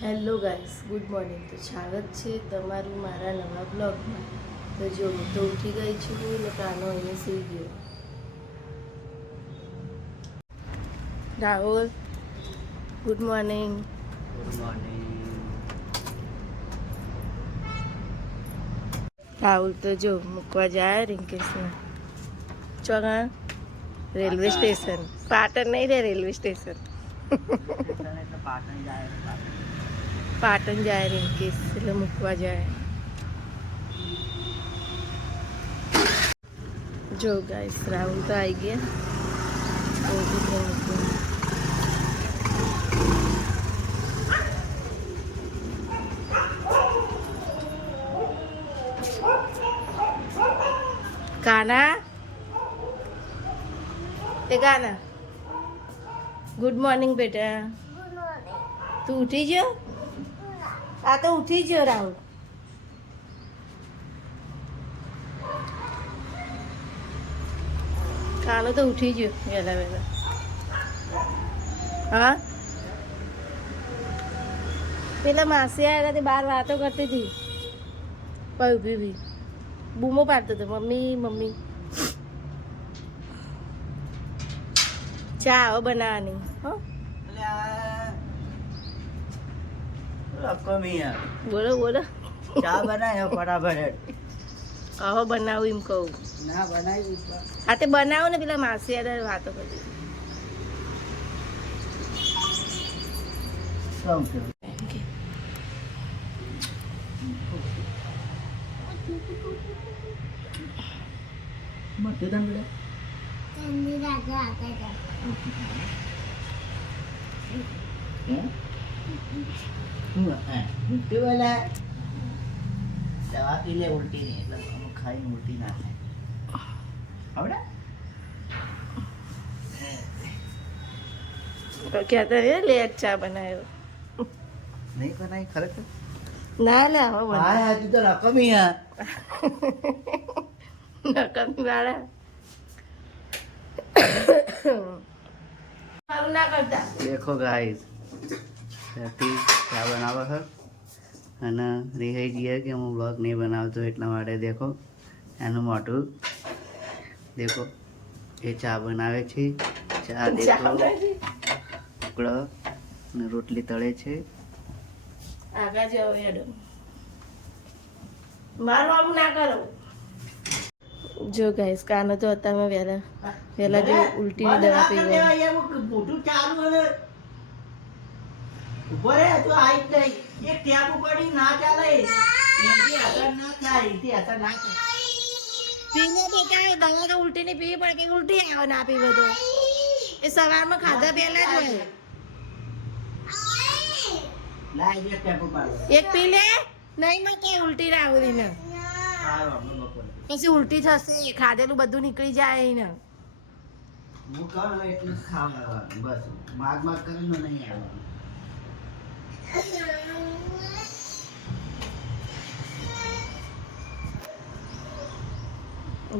Hello guys, good morning. તો સ્વાગત છે તમારું મારા નવા બ્લોગમાં. તો જો હું તો ઉઠી ગઈ છું ને કાનો અહીંયા સૂઈ ગયો. Rahul, good morning. Good morning. Rahul તો જો મૂકવા જાય રિંકેશને ચોગા રેલવે સ્ટેશન. પાટણ નહીં રે, રેલવે સ્ટેશન. પાટણ જાય રિંકેશ, એટલે મૂકવા જાય. જો ગાઈસ, રાહુલ તો આવી ગયા. કાના એ કાના, ગુડ મોર્નિંગ બેટા. તું ઉઠી ગયો? આ તો ઉઠી ગયો રાહુલ. કાનો તો ઉઠી ગયો વહેલા વહેલા. હા, પેલા માસી આવ્યા તે બહાર વાતો કરતી હતી. પણ ઊભી ઊભી બૂમો પાડતો હતો, મમ્મી મમ્મી. ચા હવે બનાવવાની. બોલો બોલો. ચા બનાવ્યો ફટાફટ. હવે બનાવું એમ કહું. ના બનાવી. હા તે બનાવો ને, પેલા માસી યાર વાતો કરતી. દવા પી લે ઉલટી ની, એટલે અમુક ખાઈને ઉલટી ના થાય. આવડે તો કહેતા રે લેટ ચા બનાવ્યો. નહીં બનાવી ખરેખર? ના લા હવે હા યાર, તું તો રકમી યાર. નકમી વાળા મારું ના કરતા. દેખો ગાઈસ, ત્યાંથી ચા બનાવો છે અને રિહાઈ ગયા કે હું બ્લોગ નહીં બનાવતો એટલા માટે. દેખો એનું મોઢું દેખો, એ ચા બનાવે છે. ચા દેખો, ઉકળો અને રોટલી તળે છે. આગળ જાઓ હેડો, મારું આમ ના કરો. જો ગાઈસ, કાનો તો અત્યારમાં વહેલા વહેલા જો ઉલટીની દવા પીવા. મોટું ચાલુ અને ઉભો રે, તું આઈ જ નહીં. એક ટેપ પડી ના ચાલે. એથી અસર ના થાય, એથી અસર ના થાય. પીને બેટા દવા તો ઉલટીની પીવી પડે કે ઉલટી આવે ના પીવે તો. એ સવારમાં ખાધા પહેલા જ હોય. લાઈ જે ટેપ પાડો. એક પી લે, નહીં માં કે ઉલટી રાહુલીને. સારું, આપણે બપોરે. પછી ઉલટી થશે, ખાધેલું બધું નીકળી જાય ને. હું કહું ને એટલું જ ખાવાનું, બસ માગ માગ કરીને નહીં આવવાનું.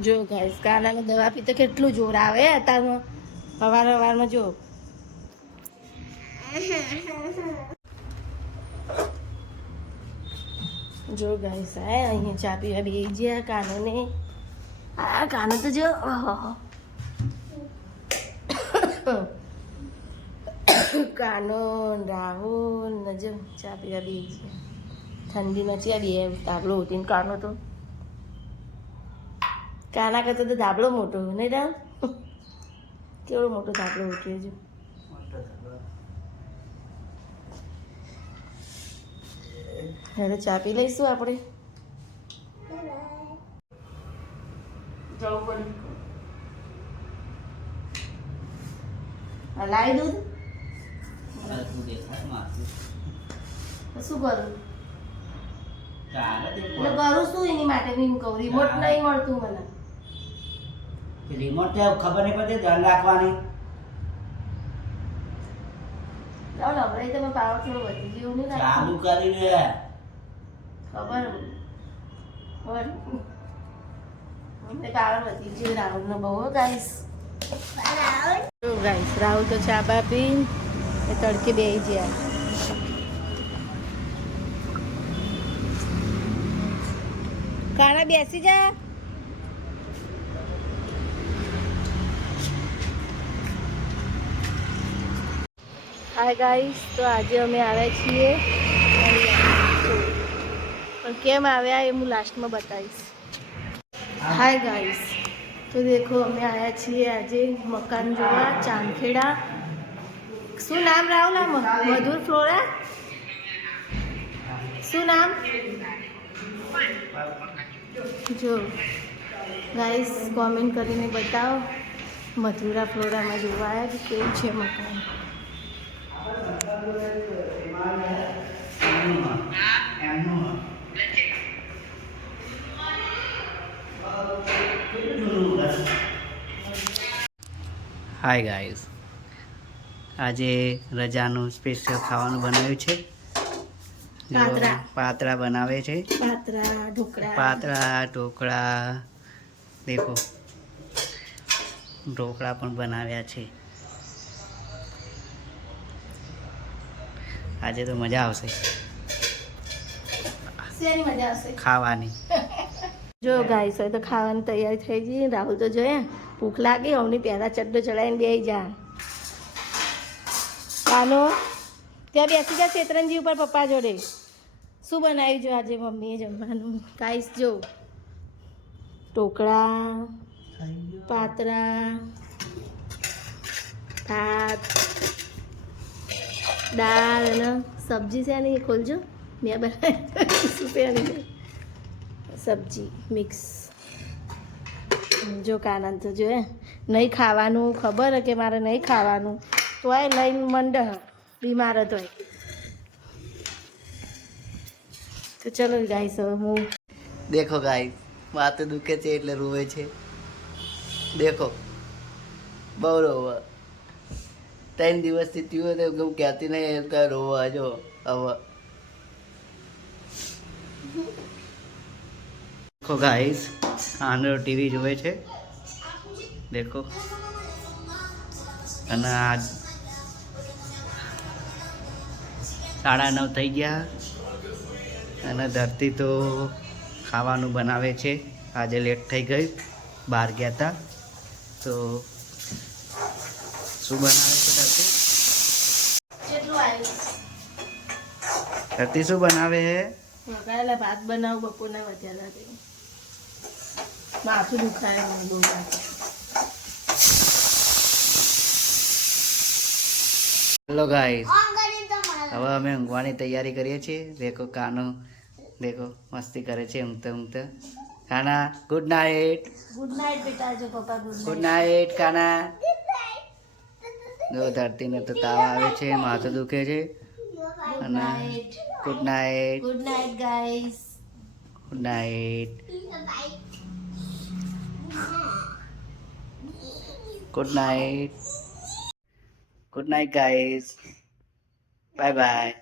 જો ગાઈસ, કાનાને દવા પીતે કેટલું જોર આવે અત્યારમાં. સવારમાં જો જો ગાઈસ, અહીંયા ચા પીવા બેસી ગયા કાનોને. આ કાનો તો જો કાનો રાહુલ ને જો ચા પીવા બેસી ગયા. ઠંડીમાં ચા બે તાબલો ઉઠીને કાનો તો કાના કરતા તો ધાબળો મોટો નહીં રામ. કેવડો મોટો ધાબળો ઉઠ્યો છે. હવે ચા પી લઈશું આપણે. જવું પડે. લાવી દૂધ શું કરું? એટલે કરું શું એની માટે બી કહું. રિમોટ નહીં મળતું મને. રિમોટ ખબર નહીં પડતી, ધ્યાન રાખવાની. લવરાઈ તમે પાવર થોડો વધી ગયો નહીં ચાલુ કરી દે. ખબર અમને પાવર વધી ગયો રાહુલનો બહુ. ગાઈસ ગાઈસ, રાહુલ તો ચા બા પીને એ તડકે બેસી ગયા. કાના બેસી જા. હાય ગાઈસ, તો આજે અમે આવ્યા છીએ પણ કેમ આવ્યા એ હું લાસ્ટમાં બતાવીશ. હાય ગાઈસ, તો દેખો અમે આવ્યા છીએ આજે મકાન જોવા ચાંદખેડા. શું નામ રાહુલ? મધુર ફ્લોરા. શું નામ? જો ગાઈસ કોમેન્ટ કરીને બતાવો મધુરા ફ્લોરામાં જોવા આવ્યા કે કેવું છે મકાન. હાય ગાઈસ, આજે રજાનું સ્પેશિયલ ખાવાનું બનાવ્યું છે. પાત્રા બનાવે છે. પાત્રા ઢોકળા દેખો, ઢોકળા પણ બનાવ્યા છે. આજે તો મજા આવશે ખાવાની. જો ગાઈસ હોય તો ખાવાની તૈયારી થઈ ગઈ. રાહુલ તો જોયા ભૂખ લાગી, અમની પહેલા ચડ્ડો ચડાવીને બેસી જા. કાનો ત્યાં બેસી જા શેતરંજી ઉપર પપ્પા જોડે. શું બનાવ્યું જો આજે મમ્મીએ જમવાનું? ગાઈસ જો ઢોકળા, પાત્રા, ભાત, દાળ અને સબ્જી છે ને એ ખોલજો. મેં બનાવી શું છે સબ્જી મિક્સ. જો કાનન તો જો નહીં ખાવાનું, ખબર કે મારે નહીં ખાવાનું તો એ લઈને મંડ બીમાર હતો. તો ચલો ગાઈસ, હવે હું દેખો ગાઈસ, માથું દુખે છે એટલે રોવે છે. દેખો બહુ રોવે. 3 દિવસથી થયું તો હું કહેતી નહીં એમ રોવા. જો હવે દેખો ગાઈસ, આંધળો ટીવી જોવે છે. દેખો, અને આજ 9:30 થઈ ગયા અને ધરતી તો ખાવાનું બનાવે છે. આજે લેટ થઈ ગઈ, બહાર ગયા હતા. તો શું બનાવે છે ધરતી? ધરતી શું બનાવે છે? વઘારેલા ભાત બનાવું બપોરના વધ્યા. માથું દુખાય બહુ. હેલો ગાઈસ, હવે અમે ઊંઘવાની તૈયારી કરીએ છીએ. દેખો કાનો, દેખો મસ્તી કરે છે ઊંઘતા ઊંઘતા. કાના ગુડ નાઇટ. ગુડ નાઇટ બેટા. જો પપ્પા ગુડ નાઇટ કાના. જો ધરતીને તો તાવ આવે છે, માથું દુખે છે. અને good night. Good night guys. Good night. Good night. Good night guys. Bye bye.